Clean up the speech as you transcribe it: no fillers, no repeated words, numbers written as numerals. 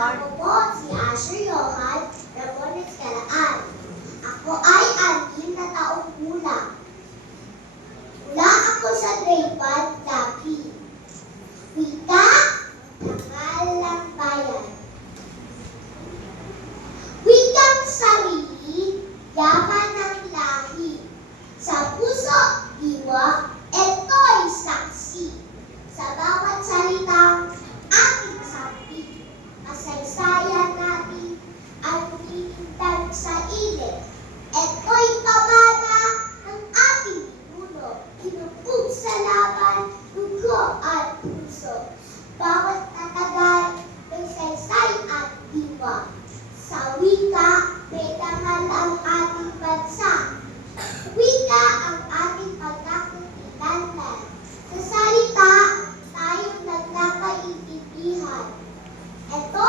Ako po si Asher Johan Ramones Calaan. Ako ay 6 na taong gulang. Mula ako sa grade 1, Lapi. Wika, Dangal ng Bayan. Wikang sarili, yaman ng lahi. Sa puso, diwa, ito'y saksi. Sa bawat salitang ating sabi, kasaysayan natin ay tinintag sa ilip. Ito'y pamana ng ating pinuno, kinupog sa laban, dugo at puso. Bawat natagal, may saysay at diwa. Sa wika, may dangal ang ating bansa. Wika ang ating pagkakakilanlan. Sa salita, tayong nagkakaintindihan. Ito